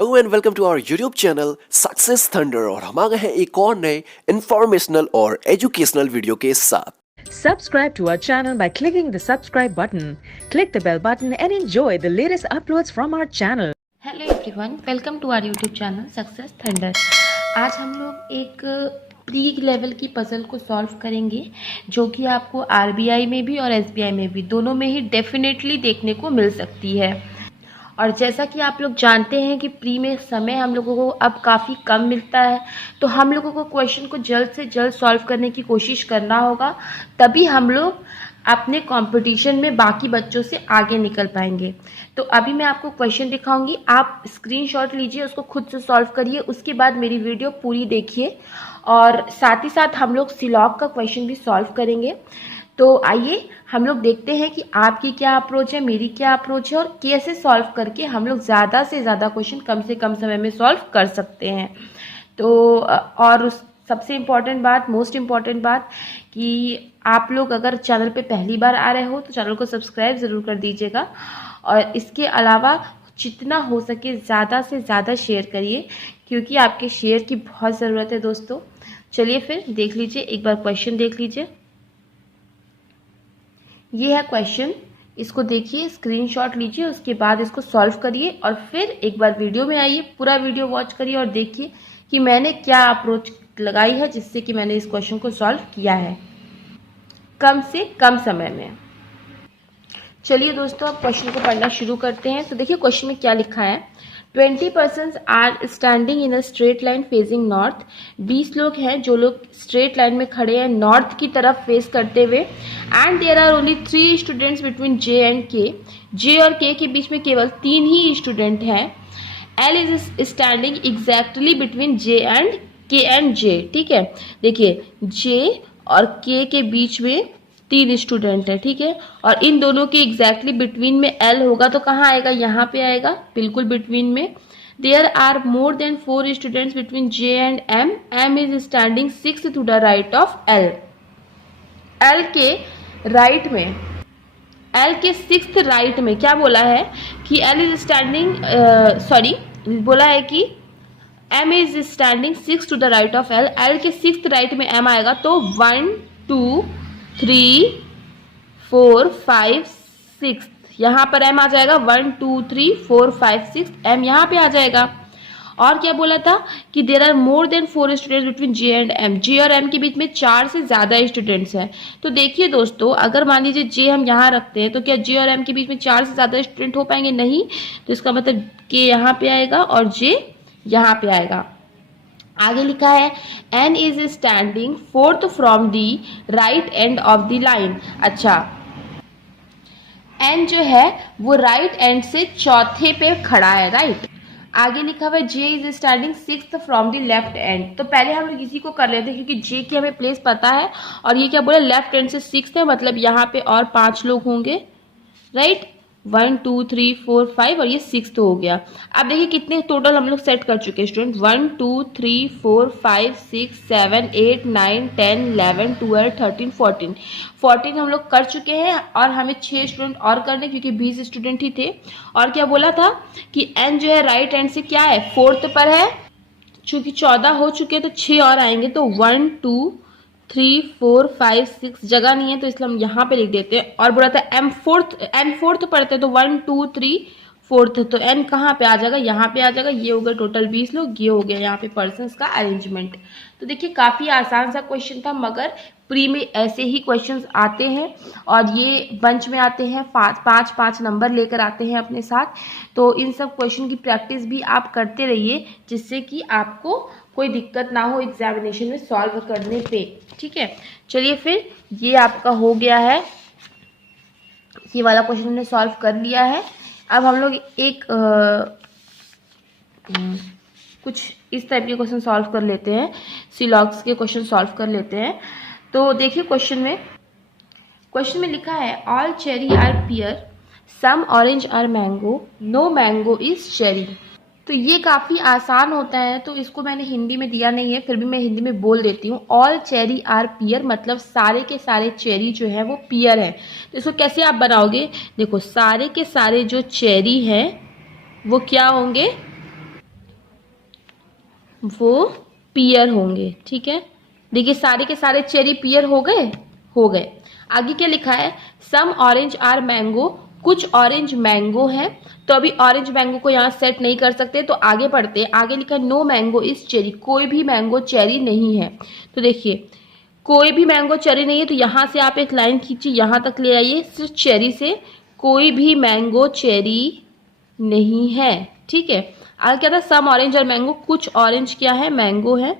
Hello and welcome to our YouTube channel success thunder. और हम आ गए हैं एक और नए इंफॉर्मेशनल और एजुकेशनल वीडियो के साथ। Subscribe to our channel by clicking the subscribe button. Click the bell button and enjoy the latest uploads from our channel. Hello everyone, welcome to our YouTube channel success thunder. आज हम लोग एक pre level की puzzle को solve करेंगे जो कि आपको आरबीआई में भी और एसबीआई में भी दोनों में ही डेफिनेटली देखने को मिल सकती है। और जैसा कि आप लोग जानते हैं कि प्री में समय हम लोगों को अब काफ़ी कम मिलता है, तो हम लोगों को क्वेश्चन को जल्द से जल्द सॉल्व करने की कोशिश करना होगा, तभी हम लोग अपने कंपटीशन में बाकी बच्चों से आगे निकल पाएंगे। तो अभी मैं आपको क्वेश्चन दिखाऊंगी, आप स्क्रीनशॉट लीजिए, उसको खुद से सॉल्व करिए, उसके बाद मेरी वीडियो पूरी देखिए और साथ ही साथ हम लोग सिलॉग का क्वेश्चन भी सॉल्व करेंगे। तो आइए हम लोग देखते हैं कि आपकी क्या अप्रोच है, मेरी क्या अप्रोच है और कैसे सॉल्व करके हम लोग ज़्यादा से ज़्यादा क्वेश्चन कम से कम समय में सॉल्व कर सकते हैं। तो और सबसे इम्पॉर्टेंट बात, मोस्ट इम्पॉर्टेंट बात कि आप लोग अगर चैनल पे पहली बार आ रहे हो तो चैनल को सब्सक्राइब ज़रूर कर दीजिएगा और इसके अलावा जितना हो सके ज़्यादा से ज़्यादा शेयर करिए, क्योंकि आपके शेयर की बहुत ज़रूरत है दोस्तों। चलिए फिर देख लीजिए, एक बार क्वेश्चन देख लीजिए। ये है क्वेश्चन, इसको देखिए, स्क्रीनशॉट लीजिए, उसके बाद इसको सॉल्व करिए और फिर एक बार वीडियो में आइए, पूरा वीडियो वॉच करिए और देखिए कि मैंने क्या अप्रोच लगाई है जिससे कि मैंने इस क्वेश्चन को सॉल्व किया है कम से कम समय में। चलिए दोस्तों, अब क्वेश्चन को पढ़ना शुरू करते हैं। तो देखिए क्वेश्चन में क्या लिखा है। 20 persons are standing in a straight line facing north. 20 लोग हैं जो लोग स्ट्रेट लाइन में खड़े हैं नॉर्थ की तरफ फेस करते हुए। And there are only 3 students between J and K. J और के बीच में केवल 3 ही स्टूडेंट हैं। L is standing exactly between J and J. ठीक है, देखिए जे और के बीच में 3 स्टूडेंट है, ठीक है, और इन दोनों के एग्जैक्टली बिटवीन में एल होगा तो कहाँ आएगा, यहाँ पे आएगा, बिल्कुल बिटवीन में। There are more than 4 students between J and M. M is standing 6 to the right of L. L के राइट में, एल के 6th राइट में क्या बोला है कि एल इज स्टैंडिंग, बोला है कि M is standing 6 to the right of L. L के 6th राइट में एम आएगा तो 1 2 3 4 5 6 यहाँ पर एम आ जाएगा। 1 2 3 4 5 6 एम यहाँ पे आ जाएगा। और क्या बोला था कि there are more than 4 students between J and M. J और एम के बीच में 4 से ज़्यादा स्टूडेंट्स हैं। तो देखिए दोस्तों, अगर मान लीजिए जे हम यहाँ रखते हैं तो क्या जे और एम के बीच में 4 से ज़्यादा स्टूडेंट हो पाएंगे? नहीं। तो इसका मतलब के यहाँ पे आएगा और जे यहाँ पे आएगा। आगे लिखा है N is standing 4th from the right end of the line. अच्छा, एन जो है वो राइट एंड से चौथे पे खड़ा है, राइट। आगे लिखा हुआ है J is standing 6th from the left end. तो पहले हम लोग इसी को कर लेते हैं क्योंकि जे की हमें प्लेस पता है और ये क्या बोला, लेफ्ट एंड से 6th है, मतलब यहाँ पे और 5 लोग होंगे, राइट। 1 2 3 4 5 और ये 6th हो गया। अब देखिए कितने टोटल हम लोग सेट कर चुके हैं स्टूडेंट। 1 2 3 4 5 6 7 8 9 10 11 12 13 14 हम लोग कर चुके हैं और हमें 6 स्टूडेंट और करने, क्योंकि 20 स्टूडेंट ही थे। और क्या बोला था कि एन जो है राइट एंड से क्या है, 4th पर है। चूंकि 14 हो चुके हैं तो 6 और आएंगे, तो 1 2 3 4 5 6 जगह नहीं है तो इसलिए हम यहाँ पे लिख देते हैं। और बोला था एन फोर्थ पढ़ते हैं तो 1 2 3 4th, तो एन कहाँ पे आ जाएगा, यहाँ पे आ जाएगा। ये हो गया टोटल 20 लोग, ये हो गया यहाँ पे पर्सन्स का अरेंजमेंट। तो देखिए काफी आसान सा क्वेश्चन था, मगर प्री में ऐसे ही क्वेश्चंस आते हैं और ये बंच में आते हैं, 5 नंबर लेकर आते हैं अपने साथ। तो इन सब क्वेश्चन की प्रैक्टिस भी आप करते रहिए जिससे कि आपको कोई दिक्कत ना हो एग्जामिनेशन में सॉल्व करने पे, ठीक है। चलिए फिर, ये आपका हो गया है, ये वाला क्वेश्चन हमने सॉल्व कर लिया है। अब हम लोग एक कुछ इस टाइप के क्वेश्चन सॉल्व कर लेते हैं, सिलॉग्स के क्वेश्चन सॉल्व कर लेते हैं। तो देखिए क्वेश्चन में लिखा है all cherry are pear, some orange are mango, no mango is cherry. तो ये काफ़ी आसान होता है, तो इसको मैंने हिंदी में दिया नहीं है, फिर भी मैं हिंदी में बोल देती हूँ। ऑल चेरी आर पियर मतलब सारे के सारे चेरी जो है वो पियर है। तो इसको कैसे आप बनाओगे, देखो सारे के सारे जो चेरी हैं वो क्या होंगे, वो पियर होंगे। ठीक है, देखिए सारे के सारे चेरी पियर हो गए। आगे क्या लिखा है, सम ऑरेंज आर मैंगो, कुछ ऑरेंज मैंगो है। तो अभी ऑरेंज मैंगो को यहाँ सेट नहीं कर सकते, तो आगे पढ़ते हैं। आगे लिखा है नो मैंगो इज चेरी, कोई भी मैंगो चेरी नहीं है। तो देखिए कोई भी मैंगो चेरी नहीं है, तो यहाँ से आप एक लाइन खींचिए, यहाँ तक ले आइए, सिर्फ चेरी से, कोई भी मैंगो चेरी नहीं है। ठीक है, आगे क्या था, सम ऑरेंज और मैंगो, कुछ ऑरेंज क्या है, मैंगो है।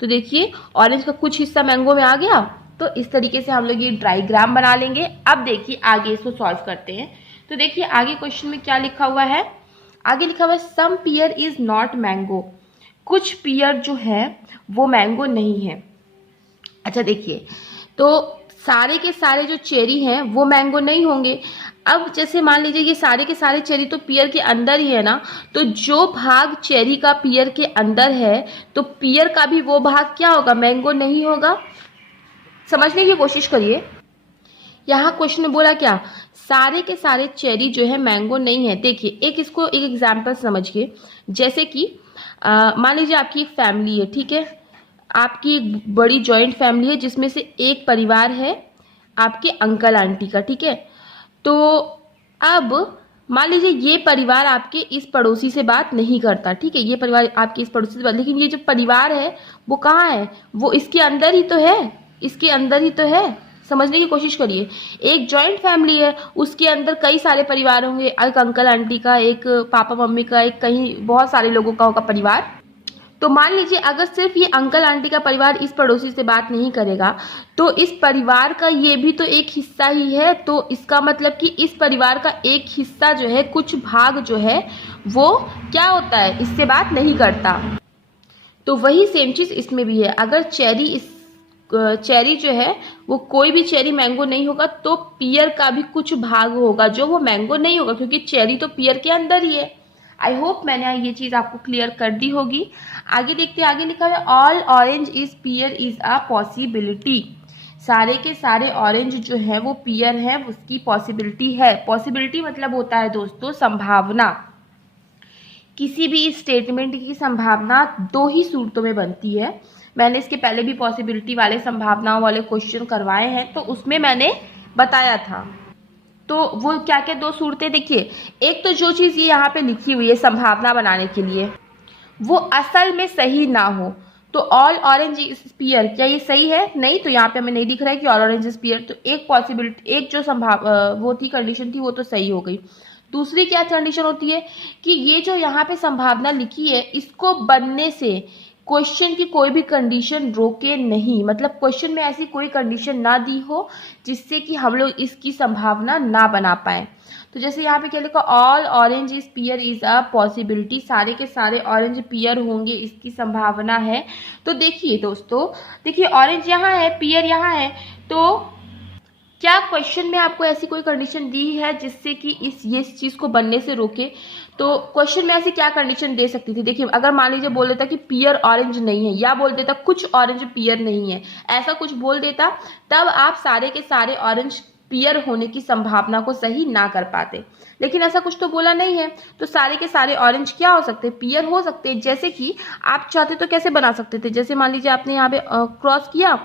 तो देखिए ऑरेंज का कुछ हिस्सा मैंगो में आ गया। तो इस तरीके से हम लोग ये डायग्राम बना लेंगे। अब देखिए आगे इसको सॉल्व करते हैं। तो देखिए आगे क्वेश्चन में क्या लिखा हुआ है, आगे लिखा हुआ है सम पियर इज नॉट मैंगो, कुछ पियर जो है वो मैंगो नहीं है। अच्छा देखिए, तो सारे के सारे जो चेरी हैं वो मैंगो नहीं होंगे। अब जैसे मान लीजिए ये सारे के सारे चेरी तो पियर के अंदर ही है ना, तो जो भाग चेरी का पियर के अंदर है, तो पियर का भी वो भाग क्या होगा, मैंगो नहीं होगा। समझने की कोशिश करिए, यहाँ क्वेश्चन में बोला क्या, सारे के सारे चेरी जो है मैंगो नहीं है। देखिए इसको एक एग्जाम्पल समझिए, जैसे कि मान लीजिए आपकी एक फैमिली है। ठीक है, आपकी एक बड़ी जॉइंट फैमिली है, जिसमें से एक परिवार है आपके अंकल आंटी का। ठीक है, तो अब मान लीजिए ये परिवार आपके इस पड़ोसी से बात नहीं करता। ठीक है, ये परिवार आपके इस पड़ोसी से बात, लेकिन ये जो परिवार है वो कहाँ है, वो इसके अंदर ही तो है, इसके अंदर ही तो है। समझने की कोशिश करिए, एक जॉइंट फैमिली है, उसके अंदर कई सारे परिवार होंगे, एक अंकल आंटी का, एक पापा मम्मी का, एक कहीं बहुत सारे लोगों का होगा परिवार। तो मान लीजिए अगर सिर्फ ये अंकल आंटी का परिवार इस पड़ोसी से बात नहीं करेगा, तो इस परिवार का ये भी तो एक हिस्सा ही है। तो इसका मतलब कि इस परिवार का एक हिस्सा जो है, कुछ भाग जो है वो क्या होता है, इससे बात नहीं करता। तो वही सेम चीज इसमें भी है। अगर चेरी जो है वो कोई भी चेरी मैंगो नहीं होगा, तो पियर का भी कुछ भाग होगा जो वो मैंगो नहीं होगा, क्योंकि चेरी तो पियर के अंदर ही है। आई होप मैंने ये चीज आपको क्लियर कर दी होगी। आगे देखते हैं, आगे लिखा है all orange is pear is a possibility, सारे के सारे ऑरेंज जो है वो पियर है, उसकी पॉसिबिलिटी है। पॉसिबिलिटी मतलब होता है दोस्तों संभावना। किसी भी स्टेटमेंट की संभावना दो ही सूरतों में बनती है। मैंने इसके पहले भी पॉसिबिलिटी वाले संभावनाओं वाले क्वेश्चन करवाए हैं, तो उसमें मैंने बताया था। तो वो क्या क्या दो सूरतें, देखिए एक तो जो चीज़ ये यहाँ पे लिखी हुई है संभावना बनाने के लिए, वो असल में सही ना हो। तो ऑल ऑरेंज इज पियर, क्या ये सही है, नहीं, तो यहाँ पे हमें नहीं दिख रहा है कि ऑल ऑरेंज इज पियर। तो एक पॉसिबिलिटी, एक जो वो थी कंडीशन थी, वो तो सही हो गई। दूसरी क्या कंडीशन होती है कि ये जो यहाँ पे संभावना लिखी है, इसको बनने से क्वेश्चन की कोई भी कंडीशन रोके नहीं, मतलब क्वेश्चन में ऐसी कोई कंडीशन ना दी हो जिससे कि हम लोग इसकी संभावना ना बना पाए। तो जैसे यहाँ पे क्या लिखा, all orange is pear is a possibility, सारे के सारे ऑरेंज पियर होंगे, इसकी संभावना है। तो देखिए दोस्तों, देखिए ऑरेंज यहाँ है, पियर यहाँ है, तो क्या क्वेश्चन में आपको ऐसी कोई कंडीशन दी है जिससे कि ये चीज को बनने से रोके। तो क्वेश्चन में ऐसी क्या कंडीशन दे सकती थी, देखिए अगर मान लीजिए बोल देता कि पियर ऑरेंज नहीं है, या बोल देता कुछ ऑरेंज पियर नहीं है, ऐसा कुछ बोल देता, तब आप सारे के सारे ऑरेंज पियर होने की संभावना को सही ना कर पाते। लेकिन ऐसा कुछ तो बोला नहीं है, तो सारे के सारे ऑरेंज क्या हो सकते हैं, पियर हो सकते हैं। जैसे कि आप चाहते तो कैसे बना सकते थे, जैसे मान लीजिए आपने यहाँ पे क्रॉस किया,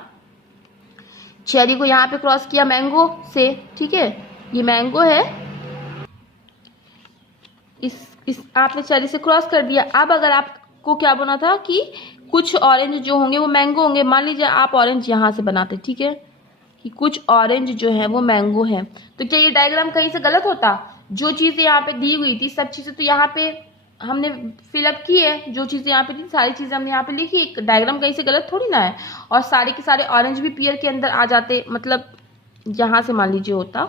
चेरी को यहाँ पे क्रॉस किया मैंगो से। ठीक है, ये मैंगो है, इस आपने चेरी से क्रॉस कर दिया। अब अगर आपको क्या बना था कि कुछ ऑरेंज जो होंगे वो मैंगो होंगे, मान लीजिए आप ऑरेंज यहाँ से बनाते, ठीक है, कि कुछ ऑरेंज जो है वो मैंगो है, तो क्या ये डायग्राम कहीं से गलत होता। जो चीजें यहाँ पे दी हुई थी, सब चीजें तो यहाँ पे हमने फिलअप की है, जो चीजें यहाँ पे थी सारी चीजें हमने यहाँ पे लिखी, डायग्राम कहीं से गलत थोड़ी ना है। और सारे के सारे ऑरेंज भी पियर के अंदर आ जाते, मतलब यहाँ से मान लीजिए होता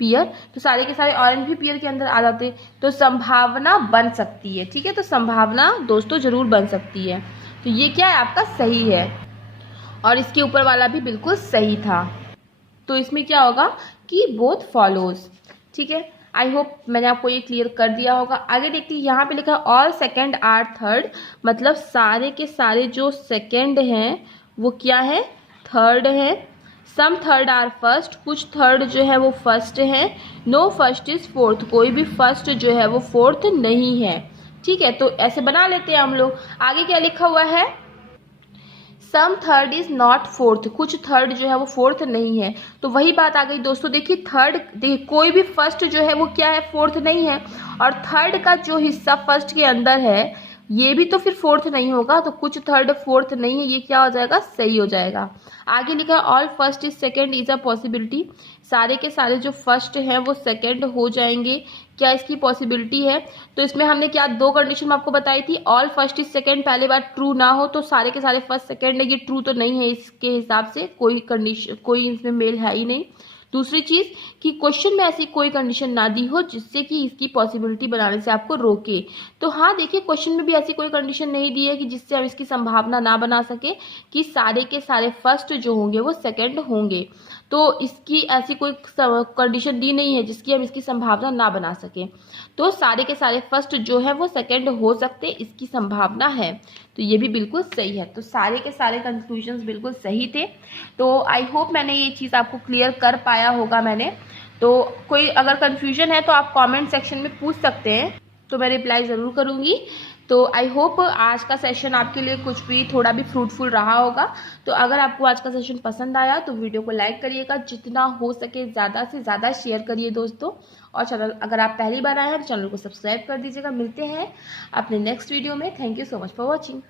पियर, तो सारे के सारे ऑरेंज भी पियर के अंदर आ जाते, तो संभावना बन सकती है। ठीक है, तो संभावना दोस्तों जरूर बन सकती है। तो ये क्या है, आपका सही है, और इसके ऊपर वाला भी बिल्कुल सही था। तो इसमें क्या होगा कि बोथ फॉलोज। ठीक है, आई होप मैंने आपको ये क्लियर कर दिया होगा। आगे देखते हैं, यहाँ पे लिखा है ऑल सेकेंड आर थर्ड, मतलब सारे के सारे जो सेकेंड हैं वो क्या है, थर्ड है। सम थर्ड आर फर्स्ट, कुछ थर्ड जो है वो फर्स्ट है। नो फर्स्ट इज फोर्थ, कोई भी फर्स्ट जो है वो फोर्थ नहीं है। ठीक है, तो ऐसे बना लेते हैं हम लोग। आगे क्या लिखा हुआ है, सम थर्ड इज नॉट फोर्थ, कुछ थर्ड जो है वो फोर्थ नहीं है। तो वही बात आ गई दोस्तों, देखिए थर्ड, देखिए कोई भी फर्स्ट जो है वो क्या है, फोर्थ नहीं है, और थर्ड का जो हिस्सा फर्स्ट के अंदर है ये भी तो फिर फोर्थ नहीं होगा, तो कुछ थर्ड फोर्थ नहीं है, ये क्या हो जाएगा, सही हो जाएगा। आगे लिखा है all first is second is a possibility, सारे के सारे जो फर्स्ट हैं वो सेकेंड हो जाएंगे, क्या इसकी पॉसिबिलिटी है। तो इसमें हमने क्या दो कंडीशन में आपको बताई थी, ऑल फर्स्ट इज सेकेंड पहले बार ट्रू ना हो तो सारे के सारे फर्स्ट सेकेंड है, ये ट्रू तो नहीं है, इसके हिसाब से कोई कंडीशन, कोई इसमें मेल है ही नहीं। दूसरी चीज कि क्वेश्चन में ऐसी कोई कंडीशन ना दी हो जिससे कि इसकी पॉसिबिलिटी बनाने से आपको रोके। तो हाँ देखिए क्वेश्चन में भी ऐसी कोई कंडीशन नहीं दी है कि जिससे हम इसकी संभावना ना बना सके कि सारे के सारे फर्स्ट जो होंगे वो सेकंड होंगे। तो इसकी ऐसी कोई कंडीशन दी नहीं है जिसकी हम इसकी संभावना ना बना सके। तो सारे के सारे फर्स्ट जो है वो सेकंड हो सकते, इसकी संभावना है। तो ये भी बिल्कुल सही है। तो सारे के सारे कंक्लूजन्स बिल्कुल सही थे। तो आई होप मैंने ये चीज़ आपको क्लियर कर पाया होगा मैंने। तो कोई अगर कन्फ्यूजन है तो आप कमेंट सेक्शन में पूछ सकते हैं, तो मैं रिप्लाई ज़रूर करूँगी। तो आई होप आज का सेशन आपके लिए कुछ भी थोड़ा भी फ्रूटफुल रहा होगा। तो अगर आपको आज का सेशन पसंद आया तो वीडियो को लाइक करिएगा, जितना हो सके ज़्यादा से ज़्यादा शेयर करिए दोस्तों। और चैनल अगर आप पहली बार आए हैं तो चैनल को सब्सक्राइब कर दीजिएगा। मिलते हैं अपने नेक्स्ट वीडियो में। Thank you so much for watching.